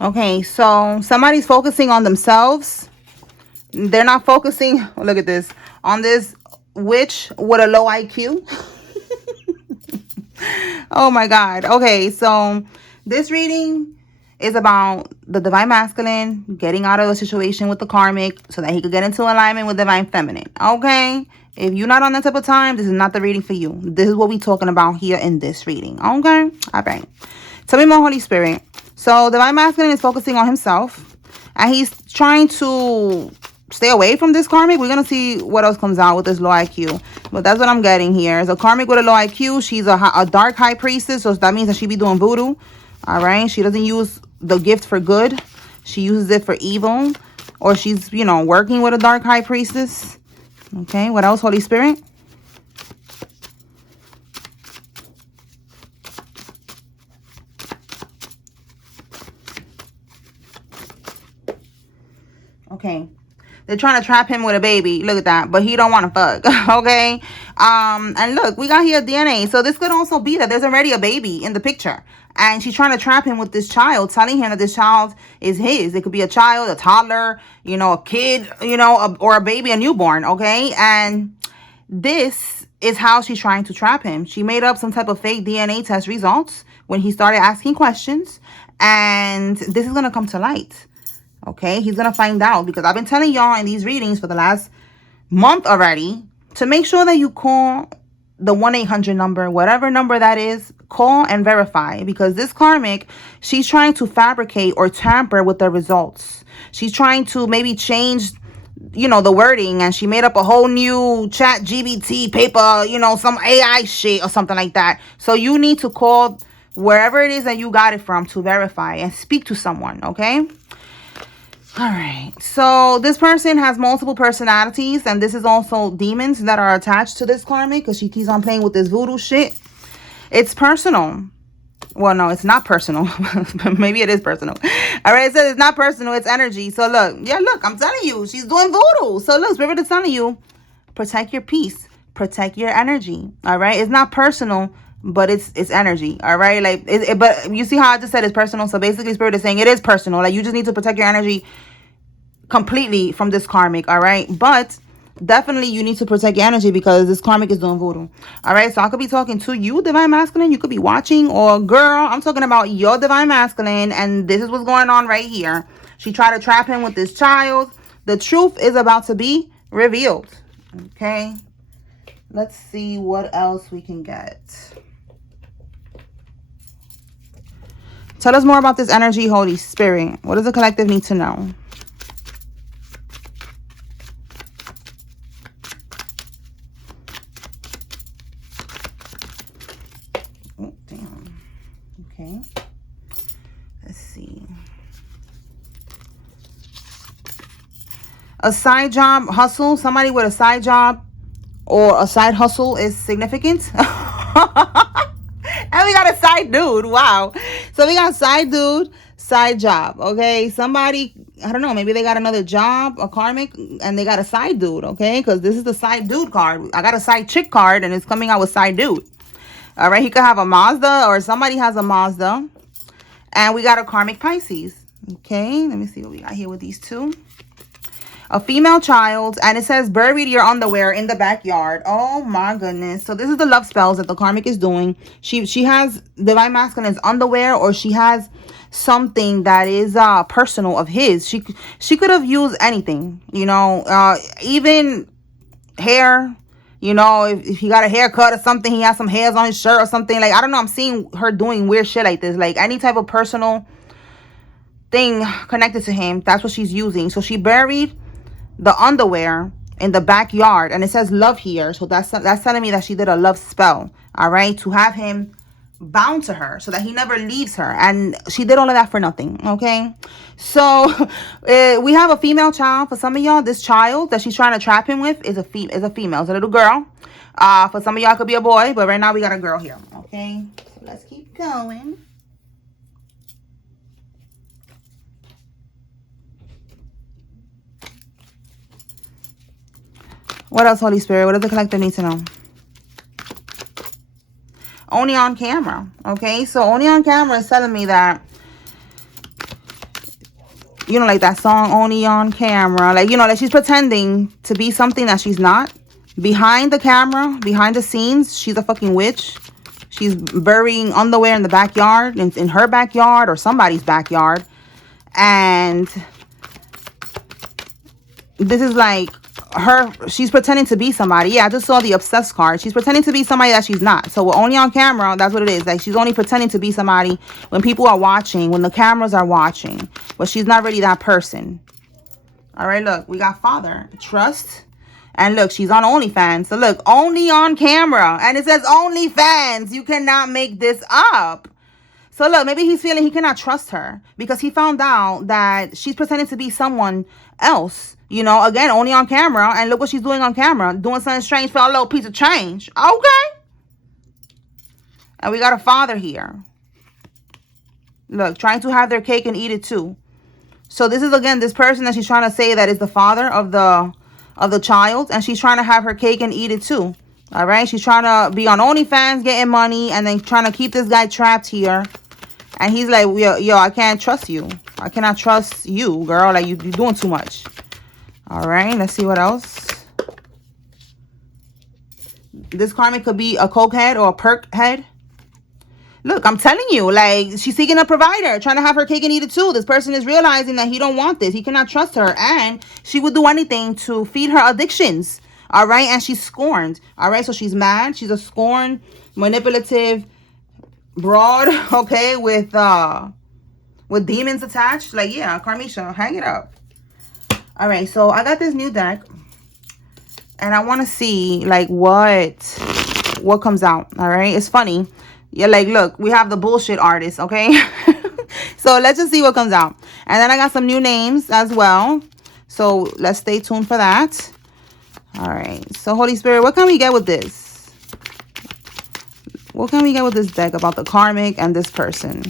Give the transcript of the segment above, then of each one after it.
Okay, so somebody's focusing on themselves. They're not focusing, look at this, on this witch with a low IQ. Oh my God. Okay, so this reading is about the divine masculine getting out of a situation with the karmic so that he could get into alignment with divine feminine. Okay? If you're not on that type of time, this is not the reading for you. This is what we're talking about here in this reading. Okay? All right. Tell me more, Holy Spirit. So divine masculine is focusing on himself and he's trying to stay away from this karmic. We're going to see what else comes out with this low IQ. But that's what I'm getting here. Is a karmic with a low IQ. She's a dark high priestess. So that means that she be doing voodoo. All right. She doesn't use the gift for good. She uses it for evil. Or she's, you know, working with a dark high priestess. Okay. What else, Holy Spirit? Okay. They're trying to trap him with a baby. Look at that. But he don't want to fuck. Okay. And look, we got here DNA. So this could also be that there's already a baby in the picture. And she's trying to trap him with this child, telling him that this child is his. It could be a child, a toddler, you know, a kid, you know, or a baby, a newborn. Okay. And this is how she's trying to trap him. She made up some type of fake DNA test results when he started asking questions. And this is going to come to light. Okay, he's going to find out because I've been telling y'all in these readings for the last month already to make sure that you call the 1-800 number, whatever number that is, call and verify because this karmic, she's trying to fabricate or tamper with the results. She's trying to maybe change, you know, the wording and she made up a whole new chat GBT paper, you know, some AI shit or something like that. So you need to call wherever it is that you got it from to verify and speak to someone, okay? All right, so this person has multiple personalities, and this is also demons that are attached to this karmic because she keeps on playing with this voodoo shit. It's personal. Well, no, it's not personal. Maybe it is personal. All right, it says it's not personal, it's energy. So look, yeah, look, I'm telling you, she's doing voodoo. So look, Spirit is telling you, protect your peace, protect your energy. All right, it's not personal, but it's energy. All right, like but you see how I just said it's personal. So basically Spirit is saying it is personal. Like you just need to protect your energy completely from this karmic. All right, but definitely you need to protect your energy because this karmic is doing voodoo. All right, so I could be talking to you, divine masculine. You could be watching, or girl, I'm talking about your divine masculine, and this is what's going on right here. She tried to trap him with this child. The truth is about to be revealed. Okay, let's see what else we can get. Tell us more about this energy, Holy Spirit. What does the collective need to know? Oh, damn. Okay. Let's see. A side job, hustle. Somebody with a side job or a side hustle is significant. And we got a side dude. Wow. So we got side dude, side job. Okay. Somebody, I don't know, maybe they got another job, a karmic, and they got a side dude. Okay. Because this is the side dude card. I got a side chick card and it's coming out with side dude. All right. He could have a Mazda or somebody has a Mazda. And we got a karmic Pisces. Okay. Let me see what we got here with these two. A female child, and it says buried your underwear in the backyard. Oh my goodness. So this is the love spells that the karmic is doing. She has divine masculine's underwear, or she has something that is personal of his. She could have used anything, you know, even hair, you know, if he got a haircut or something, he has some hairs on his shirt or something. Like, I don't know, I'm seeing her doing weird shit like this. Like any type of personal thing connected to him, that's what she's using. So she buried the underwear in the backyard, and it says love here. So that's telling me that she did a love spell, all right, to have him bound to her so that he never leaves her. And she did all of that for nothing. Okay, so we have a female child. For some of y'all, this child that she's trying to trap him with is a female. It's a little girl. For some of y'all, it could be a boy, but right now we got a girl here. Okay, so let's keep going. What else, Holy Spirit? What does the collective need to know? Only on camera. Okay, so only on camera is telling me that you know, like that song, Only on Camera. Like, you know, like she's pretending to be something that she's not. Behind the camera, behind the scenes, she's a fucking witch. She's burying underwear in the backyard, in her backyard or somebody's backyard. And this is like her, she's pretending to be somebody. Yeah, I just saw the obsessed card. She's pretending to be somebody that she's not. So we're only on camera. That's what it is. Like, she's only pretending to be somebody when people are watching, when the cameras are watching. But she's not really that person. All right, look, we got Father, Trust. And look, she's on OnlyFans. So look, only on camera. And it says OnlyFans. You cannot make this up. So look, maybe he's feeling he cannot trust her because he found out that she's pretending to be someone else. You know, again, only on camera. And look what she's doing on camera. Doing something strange for a little piece of change. Okay. And we got a Father here. Look, trying to have their cake and eat it too. So this is, again, this person that she's trying to say that is the father of the child, and she's trying to have her cake and eat it too. All right, she's trying to be on OnlyFans, getting money, and then trying to keep this guy trapped here. And he's like, yo, I can't trust you. I cannot trust you, girl. Like, you're doing too much. All right, let's see what else. This karmic could be a coke head or a perk head. Look, I'm telling you, like, she's seeking a provider, trying to have her cake and eat it too. This person is realizing that he don't want this. He cannot trust her. And she would do anything to feed her addictions. All right. And she's scorned. All right. So she's mad. She's a scorned, manipulative broad. Okay. With demons attached. Like, yeah, Karmisha, hang it up. All right. So I got this new deck. And I want to see, like, what comes out. All right. It's funny. Yeah, like, look, we have the bullshit artist, okay? So let's just see what comes out. And then I got some new names as well. So let's stay tuned for that. All right. So, Holy Spirit, what can we get with this? What can we get with this deck about the karmic and this person?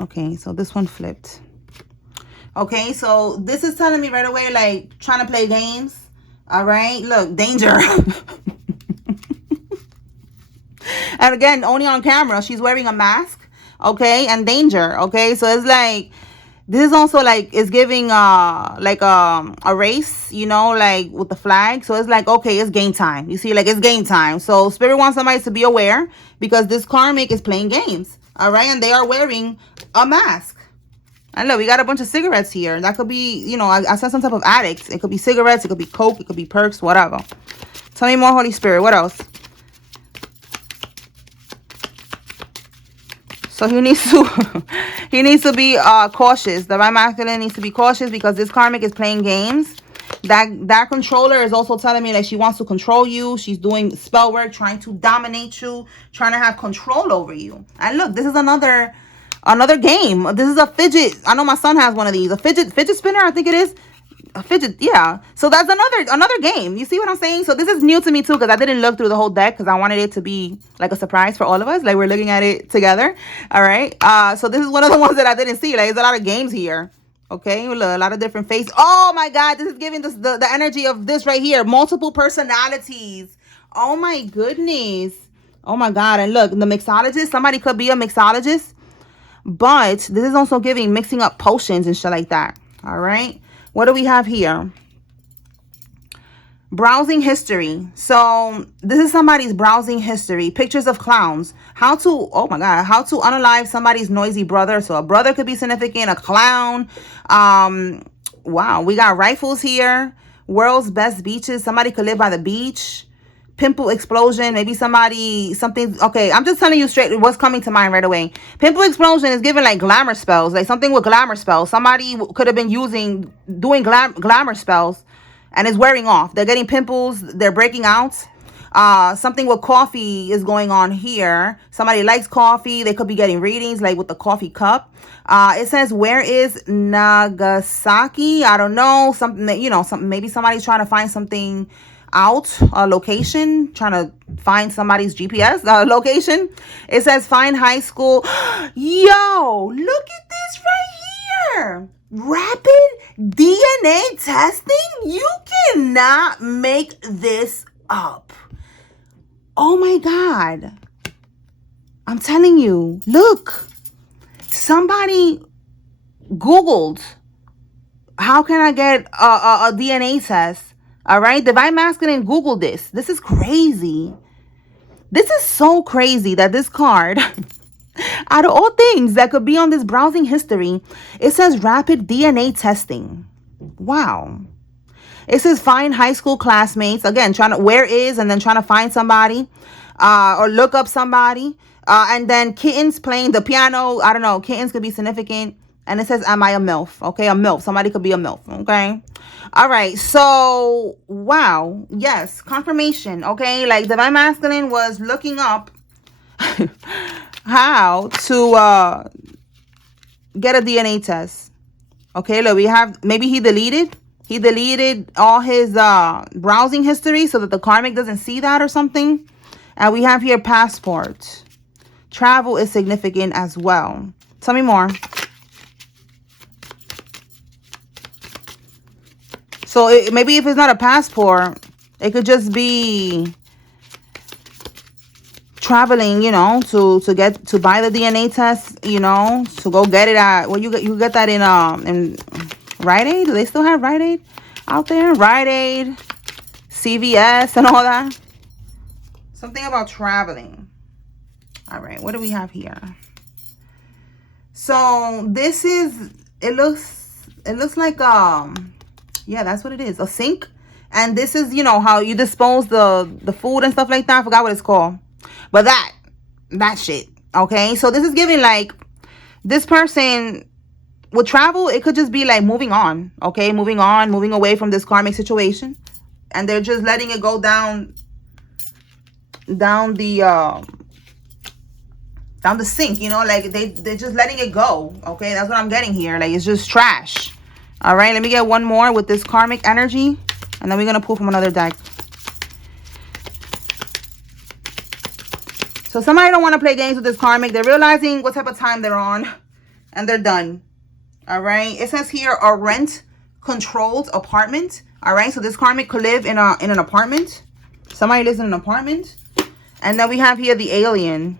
Okay, so this one flipped. Okay, so this is telling me right away, like, trying to play games. All right, look, danger. And again, only on camera, she's wearing a mask. Okay, and danger. Okay, so it's like, this is also like, it's giving like a race, you know, like with the flag. So it's like, okay, it's game time. You see, like, it's game time. So Spirit wants somebody to be aware because this karmic is playing games. All right, and they are wearing a mask. And look, we got a bunch of cigarettes here. That could be, you know, I said some type of addicts. It could be cigarettes, it could be coke, it could be perks, whatever. Tell me more, Holy Spirit. What else? So he needs to be cautious. The Divine Masculine needs to be cautious because this karmic is playing games. That controller is also telling me, like, she wants to control you. She's doing spell work, trying to dominate you, trying to have control over you. And look, this is another game. This is a fidget. I know my son has one of these. A fidget spinner, I think it is. A fidget, yeah. So that's another game. You see what I'm saying? So this is new to me too, because I didn't look through the whole deck because I wanted it to be like a surprise for all of us. Like, we're looking at it together. All right. So this is one of the ones that I didn't see. Like, there's a lot of games here. Okay, a lot of different faces. Oh my God, this is giving this the energy of this right here. Multiple personalities. Oh my goodness. Oh my God. And look, the mixologist, somebody could be a mixologist. But this is also giving mixing up potions and shit like that. All right. What do we have here? Browsing history. So this is somebody's browsing history. Pictures of clowns. How to, oh my God, how to unalive somebody's noisy brother. So a brother could be significant, a clown. Wow, we got rifles here. World's best beaches. Somebody could live by the beach. Pimple explosion. Maybe something. Okay, I'm just telling you straight what's coming to mind right away. Pimple explosion is giving like glamour spells. Like something with glamour spells. Somebody could have been doing glamour spells. And it's wearing off. They're getting pimples. They're breaking out. Something with coffee is going on here. Somebody likes coffee. They could be getting readings like with the coffee cup. It says, where is Nagasaki? I don't know. Something that, you know, maybe somebody's trying to find something out, a location, trying to find somebody's GPS location. It says, find high school. Yo, look at this right here. Rapid DNA testing? You cannot make this up. Oh my God. I'm telling you, look. Somebody Googled, how can I get a DNA test? All right. Divine Masculine Googled this. This is crazy. This is so crazy that this card, out of all things that could be on this browsing history, it says rapid DNA testing. Wow. It says find high school classmates. Again, trying to, where is, and then trying to find somebody or look up somebody. And then kittens playing the piano. I don't know. Kittens could be significant. And it says, am I a MILF? Okay, a MILF. Somebody could be a MILF. Okay. All right. So, wow. Yes. Confirmation. Okay. Like Divine Masculine was looking up how to get a DNA test. Okay. Look, we have, maybe he deleted all his browsing history so that the karmic doesn't see that or something. And we have here passport. Travel is significant as well. Tell me more. So maybe if it's not a passport, it could just be traveling, you know, to buy the DNA test, you know, to go get it at, well, you get that in Rite Aid. Do they still have Rite Aid out there? Rite Aid, CVS, and all that. Something about traveling. All right, what do we have here? So this is, it looks like yeah, that's what it is, a sink. And this is, you know, how you dispose the food and stuff like that. I forgot what it's called, but that shit. Okay, so this is giving like this person with travel, it could just be like moving on. Okay, moving away from this karmic situation, and they're just letting it go down the sink, you know, like they're just letting it go. Okay, that's what I'm getting here. Like, it's just trash. All right, let me get one more with this karmic energy, and then we're gonna pull from another deck. So somebody don't want to play games with this karmic. They're realizing what type of time they're on, and they're done. All right, it says here a rent controlled apartment. All right, so this karmic could live in an apartment. Somebody lives in an apartment. And then we have here the alien.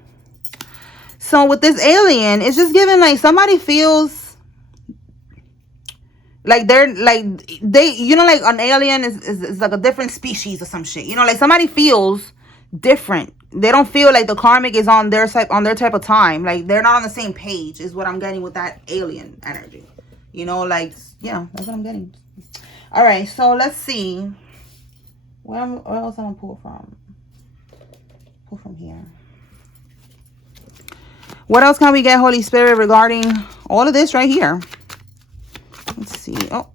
So with this alien, it's just giving like somebody feels like they, you know, like an alien is like a different species or some shit. You know, like somebody feels different. They don't feel like the karmic is on their type of time. Like they're not on the same page is what I'm getting with that alien energy. You know, like, yeah, that's what I'm getting. All right, so let's see. Where else I'm gonna pull from? Pull from here. What else can we get, Holy Spirit, regarding all of this right here? Let's see. Oh,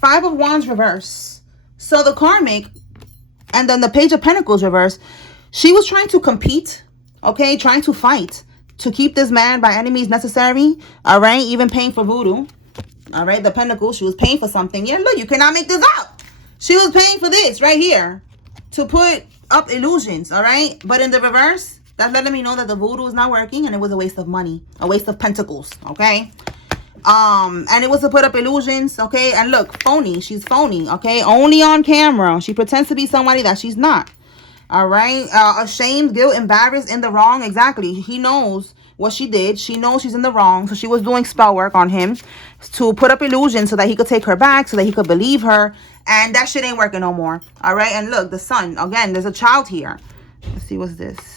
5 of Wands reverse. So the karmic, and then the Page of Pentacles reverse. She was trying to compete, okay, trying to fight to keep this man by any means necessary. All right, even paying for voodoo. All right, the Pentacles, she was paying for something. Yeah, look, you cannot make this up. She was paying for this right here to put up illusions. All right, but in the reverse, that's letting me know that the voodoo is not working, and it was a waste of money, a waste of pentacles. Okay. And it was to put up illusions. Okay. And look, phony. She's phony. Okay. Only on camera. She pretends to be somebody that she's not. All right. Ashamed, guilt, embarrassed, in the wrong. Exactly. He knows what she did. She knows she's in the wrong. So she was doing spell work on him to put up illusions so that he could take her back, so that he could believe her. And that shit ain't working no more. All right. And look, the sun. Again, there's a child here. Let's see, what's this?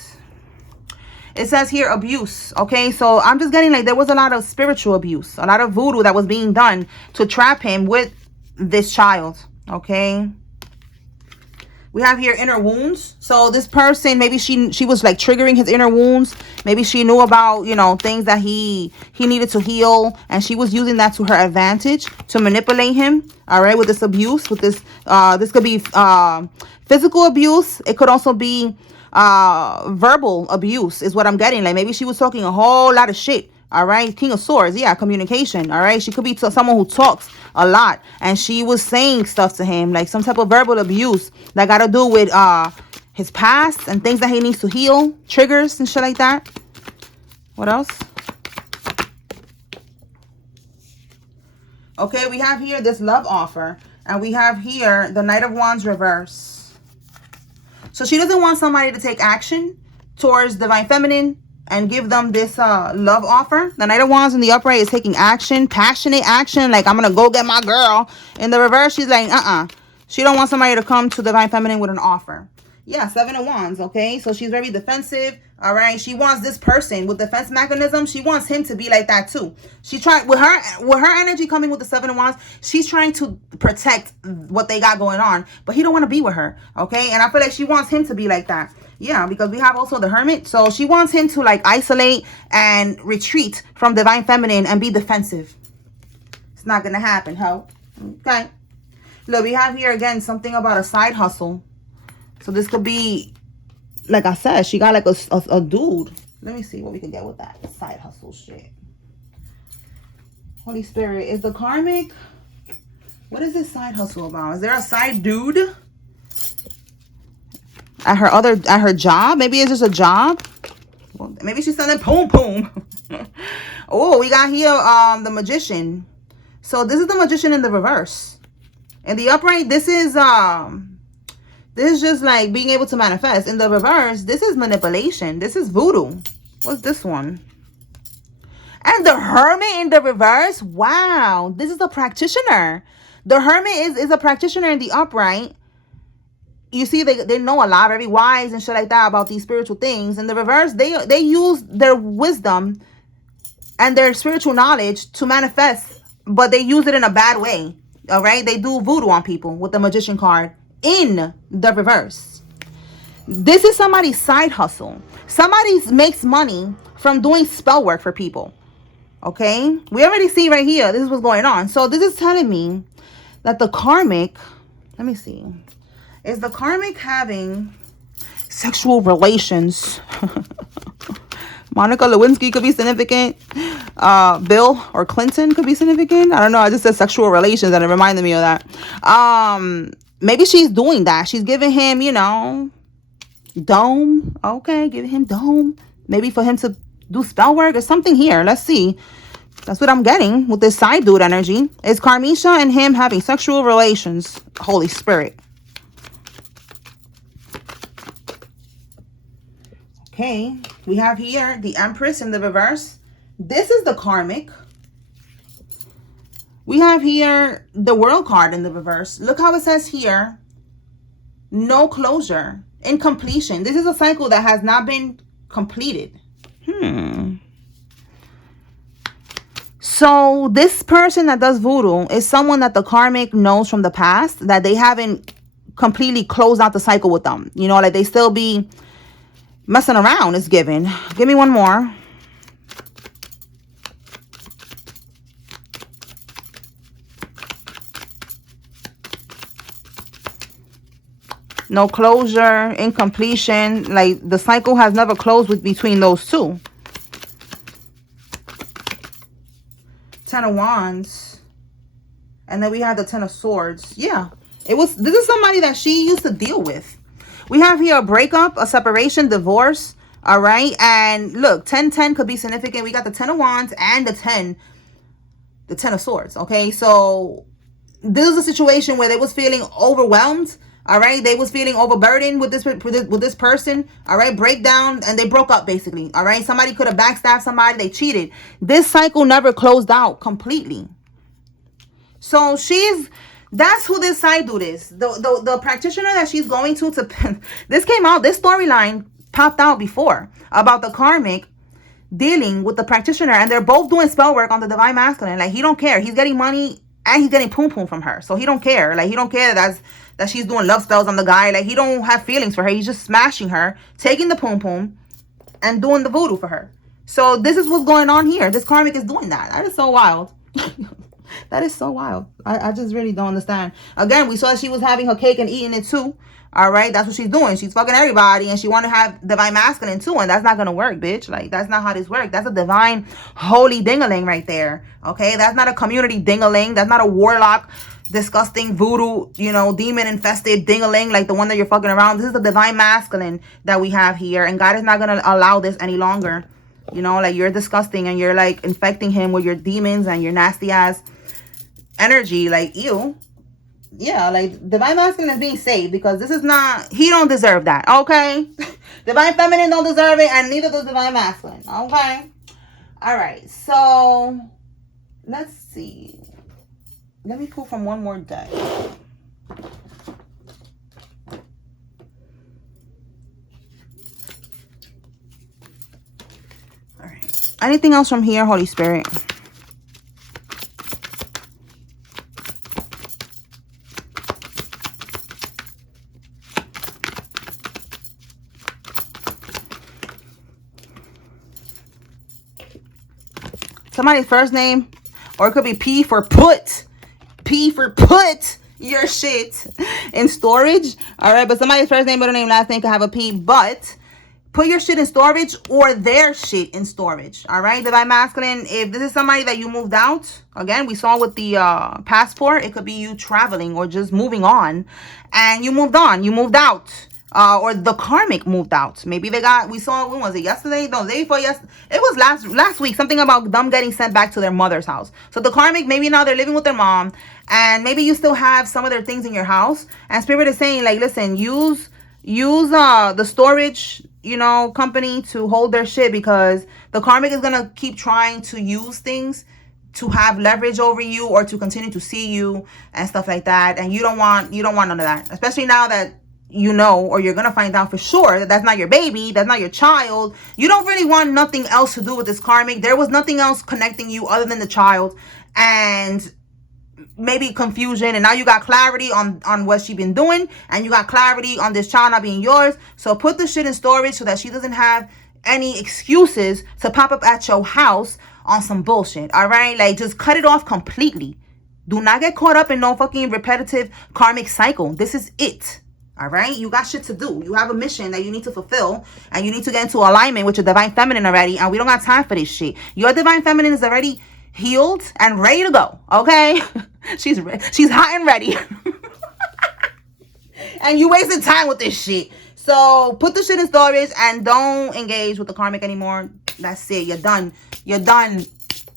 It says here abuse. Okay, so I'm just getting like there was a lot of spiritual abuse, a lot of voodoo that was being done to trap him with this child. Okay, we have here inner wounds. So this person, maybe she was like triggering his inner wounds. Maybe she knew about, you know, things that he needed to heal, and she was using that to her advantage to manipulate him. All right, with this abuse, with this this could be physical abuse. It could also be verbal abuse is what I'm getting. Like maybe she was talking a whole lot of shit. All right, King of Swords, yeah, communication. All right, she could be someone who talks a lot, and she was saying stuff to him, like some type of verbal abuse that got to do with his past and things that he needs to heal, triggers and shit like that. What else? Okay, we have here this love offer. And we have here the Knight of Wands reverse. So she doesn't want somebody to take action towards Divine Feminine and give them this love offer. The Knight of Wands in the upright is taking action, passionate action. Like, I'm going to go get my girl. In the reverse, she's like, She don't want somebody to come to Divine Feminine with an offer. Yeah, 7 of Wands, okay? So she's very defensive, all right? She wants this person with defense mechanism. She wants him to be like that too. She's trying, with her energy coming with the 7 of Wands, she's trying to protect what they got going on, but he don't want to be with her, okay? And I feel like she wants him to be like that. Yeah, because we have also the Hermit. So she wants him to like isolate and retreat from Divine Feminine and be defensive. It's not going to happen, ho. Okay. Look, we have here again something about a side hustle. So this could be, like I said, she got like a dude. Let me see what we can get with that side hustle shit. Holy Spirit, is the Karmic? What is this side hustle about? Is there a side dude at her job? Maybe it's just a job. Well, maybe she's selling poom poom. Oh, we got here the Magician. So this is the Magician in the reverse. In the upright, this is just like being able to manifest. In the reverse, this is manipulation. This is voodoo. What's this one? And the Hermit in the reverse. Wow. This is a practitioner. The Hermit is a practitioner in the upright. You see, they know a lot, very wise and shit like that about these spiritual things. In the reverse, they use their wisdom and their spiritual knowledge to manifest, but they use it in a bad way. All right? They do voodoo on people with the Magician card. In the reverse, this is somebody's side hustle. Somebody makes money from doing spell work for people. Okay, we already see right here, this is what's going on. So this is telling me that the Karmic, let me see, is the Karmic having sexual relations? Monica Lewinsky could be significant. Bill or Clinton could be significant. I don't know, I just said sexual relations and it reminded me of that. Maybe she's doing that. She's giving him, you know, dome. Okay, giving him dome. Maybe for him to do spell work or something here. Let's see. That's what I'm getting with this side dude energy. Is Karmisha and him having sexual relations? Holy Spirit. Okay, we have here the Empress in the reverse. This is the Karmic. We have here the World card in the reverse. Look how it says here, no closure, incompletion. This is a cycle that has not been completed. So this person that does voodoo is someone that the Karmic knows from the past, that they haven't completely closed out the cycle with them. You know, like they still be messing around is given. Give me one more. No closure, incompletion. Like the cycle has never closed between those two. 10 of Wands. And then we have the 10 of Swords. Yeah. This is somebody that she used to deal with. We have here a breakup, a separation, divorce. All right. And look, 10-10 could be significant. We got the 10 of Wands and the 10 of Swords. Okay. So this is a situation where they was feeling overwhelmed. All right, they was feeling overburdened with this person. All right, breakdown, and they broke up basically. All right, somebody could have backstabbed somebody. They cheated. This cycle never closed out completely. So that's who this side dude is. The practitioner that she's going to this came out. This storyline popped out before about the Karmic dealing with the practitioner, and they're both doing spell work on the Divine Masculine. Like he don't care. He's getting money and he's getting poom poom from her. So he don't care. Like he don't care that she's doing love spells on the guy. Like he don't have feelings for her. He's just smashing her, taking the poom poom and doing the voodoo for her. So this is what's going on here. This Karmic is doing that. That is so wild. That is so wild. I just really don't understand. Again, we saw she was having her cake and eating it too. All right, that's what she's doing. She's fucking everybody, and she want to have Divine Masculine too, and that's not gonna work, bitch. Like that's not how this works. That's a divine holy dingaling right there. Okay, that's not a community dingaling. That's not a warlock, disgusting voodoo, you know, demon infested dingaling like the one that you're fucking around. This is the Divine Masculine that we have here, and God is not gonna allow this any longer. You know, like you're disgusting, and you're like infecting him with your demons and your nasty ass energy, like, ew. Yeah, like, divine masculine is being saved, because this is not, he don't deserve that, okay? Divine feminine don't deserve it, and neither does divine masculine, okay? All right, so let's see. Let me pull from one more deck. All right. Anything else from here, Holy Spirit? Somebody's first name, or it could be P for put. P for put your shit in storage. All right, but somebody's first name, middle name, last name could have a P, but put your shit in storage or their shit in storage. All right, divine masculine, if this is somebody that you moved out, again, we saw with the passport, it could be you traveling or just moving on, and you moved on, you moved out. Or the karmic moved out. Maybe they got, we saw, when was it, yesterday? No, the day before yesterday. It was last week, something about them getting sent back to their mother's house. So the karmic, maybe now they're living with their mom, and maybe you still have some of their things in your house, and spirit is saying, like, listen, use the storage, you know, company to hold their shit, because the karmic is gonna keep trying to use things to have leverage over you, or to continue to see you and stuff like that, and you don't want none of that, especially now that you know, or you're gonna find out for sure that that's not your baby, that's not your child. You don't really want nothing else to do with this karmic. There was nothing else connecting you other than the child, and maybe confusion, and now you got clarity on what she been doing, and you got clarity on this child not being yours. So put the shit in storage so that she doesn't have any excuses to pop up at your house on some bullshit. All right, like, just cut it off completely. Do not get caught up in no fucking repetitive karmic cycle. This is it. All right, you got shit to do. You have a mission that you need to fulfill, and you need to get into alignment with your divine feminine already, and we don't got time for this shit. Your divine feminine is already healed and ready to go, okay? She's hot and ready. And you wasting time with this shit. So put the shit in storage and don't engage with the karmic anymore. That's it. You're done. You're done.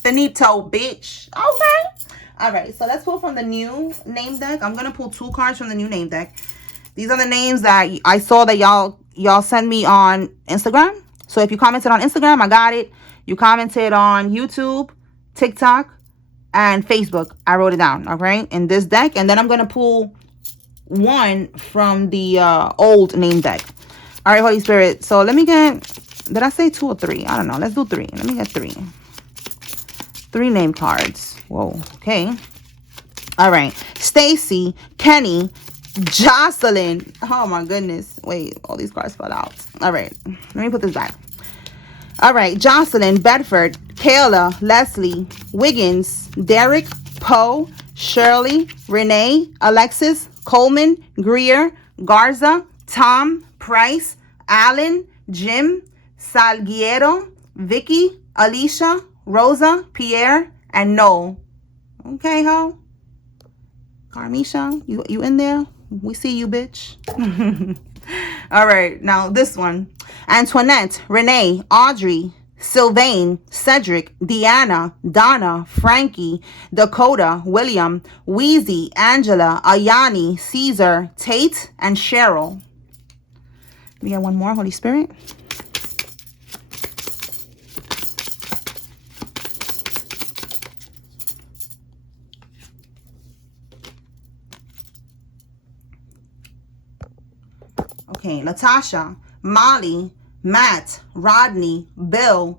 Finito, bitch. Okay. All right, so let's pull from the new name deck. I'm going to pull 2 cards from the new name deck. These are the names that I saw that y'all sent me on Instagram. So if you commented on Instagram, I got it. You commented on YouTube, TikTok, and Facebook. I wrote it down, all right, in this deck. And then I'm going to pull 1 from the old name deck. All right, Holy Spirit. So let me get, did I say 2 or 3? I don't know. Let's do 3. Let me get 3. 3 name cards. Whoa, okay. All right. Stacy, Kenny, Jocelyn. Oh my goodness. Wait, all these cards fell out. All right, let me put this back. All right, Jocelyn, Bedford, Kayla, Leslie, Wiggins, Derek, Poe, Shirley, Renee, Alexis, Coleman, Greer, Garza, Tom, Price, Allen, Jim, Salguero, Vicky, Alicia, Rosa, Pierre, and Noel. Okay, ho. Carmisha, you in there? We see you, bitch. All right, now this one. Antoinette, Renee, Audrey, Sylvain, Cedric, Deanna, Donna, Frankie, Dakota, William, Wheezy, Angela, Ayani, Caesar, Tate, and Cheryl. We got one more, Holy Spirit. Okay, Natasha, Molly, Matt, Rodney, Bill.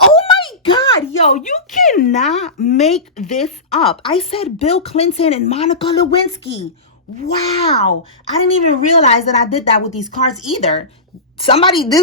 Oh my God, yo, you cannot make this up. I said Bill Clinton and Monica Lewinsky. Wow, I didn't even realize that I did that with these cards either. These are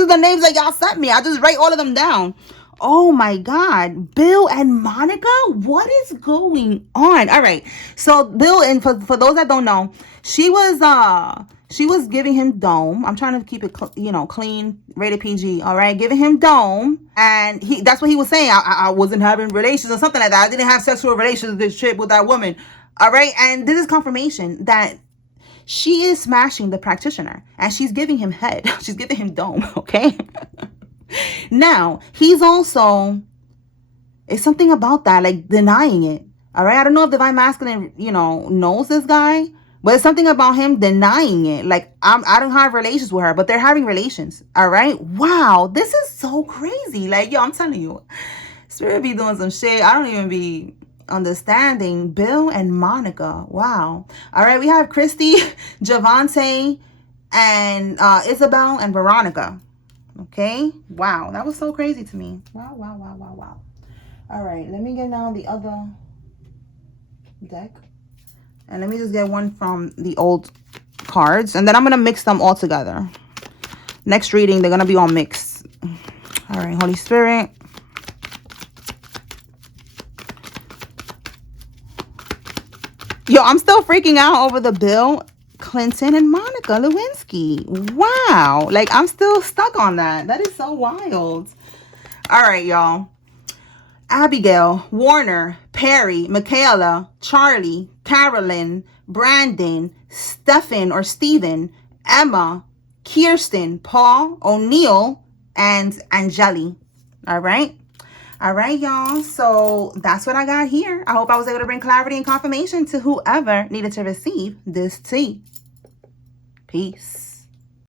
the names that y'all sent me. I just write all of them down. Oh my God, Bill and Monica, what is going on? All right, so Bill, and for those that don't know, she was giving him dome. I'm trying to keep it, clean, rated PG. All right, giving him dome, and that's what he was saying. I wasn't having relations or something like that. I didn't have sexual relations this trip with that woman. All right, and this is confirmation that she is smashing the practitioner, and she's giving him head. She's giving him dome. Okay. Now, he's also It's something about that, like denying it. All right. I don't know if Divine Masculine, you know, knows this guy, but it's something about him denying it. Like, I don't have relations with her, but they're having relations. All right. Wow. This is so crazy. Like, yo, I'm telling you, Spirit be doing some shit. I don't even be understanding. Bill and Monica. Wow. All right. We have Christy, Javante, and Isabel and Veronica. Okay. Wow. That was so crazy to me. Wow, wow, wow, wow, wow. All right. Let me get now the other deck. And let me just get one from the old cards. And then I'm going to mix them all together. Next reading, they're going to be all mixed. All right. Holy Spirit. Yo, I'm still freaking out over the Bill Clinton and Monica Lewinsky. Wow. Like, I'm still stuck on that. That is so wild. All right, y'all. Abigail, Warner, Perry, Michaela, Charlie, Carolyn, Brandon, Stephen or Steven, Emma, Kirsten, Paul, O'Neill, and Angeli. All right. All right, y'all. So that's what I got here. I hope I was able to bring clarity and confirmation to whoever needed to receive this tea. Peace.